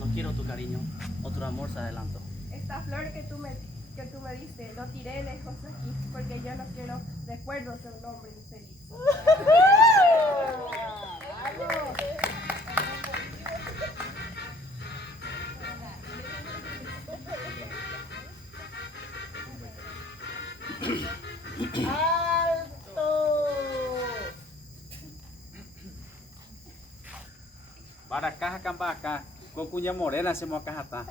no quiero tu cariño, otro amor se adelantó. Esta flor que tú me diste, lo tiré lejos aquí, porque yo no quiero recuerdos de un hombre infeliz. Baracá, Cambaca, con cuña morena se acá está.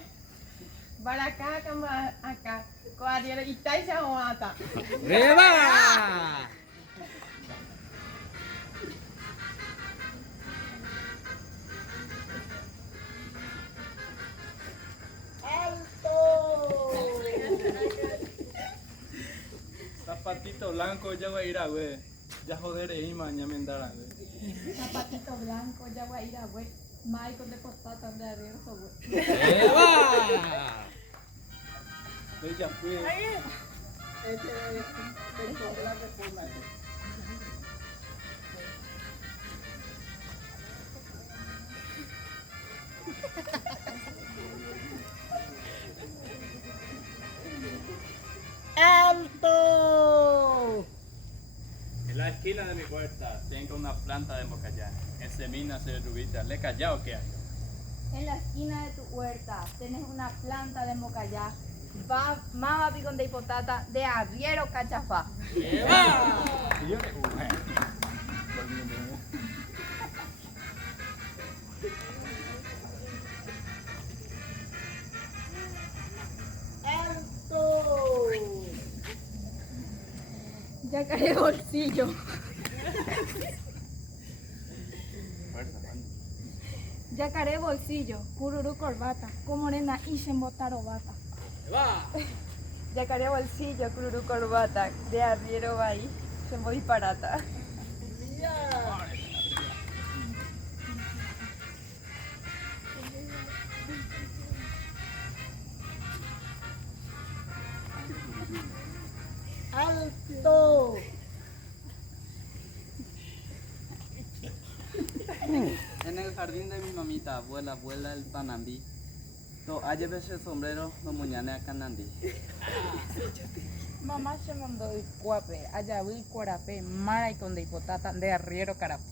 Baracá, cama acá, coadero y taisa oata. ¡Reba! Zapatito blanco ya va a ir a güey. Ya joder y mañana me andará güey. Zapatito blanco, ya voy a ir a güey. Michael de postata de arriba, güey. ¡Reba! Ella fue. ¡Alto! En la esquina de mi huerta tengo una planta de mocayá. En semina se rubita. ¿Le callado qué hay? En la esquina de tu huerta tienes una planta de mocayá, mama picón de hipotata, de arriero cachafá. ¡Reba! Y yo le Yacaré bolsillo. Yacaré bolsillo, cururú corbata, como morena y bata. ¡Reba! Yacaré bolsillo, cururu corbata, de arriero bahí, se muy disparata. ¡Alto! En el jardín de mi mamita, vuela, vuela el panambí. To ayévese el sombrero, no muñane a canandí. Mamá se mandó el cuape, allá vi cuarape, mara y con de hipotata, de arriero carapé.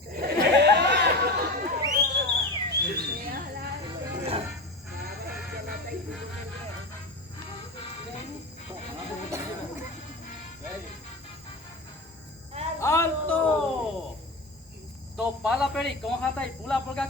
¡Alto! Topa la peri, ¿cómo jata y pula por acá?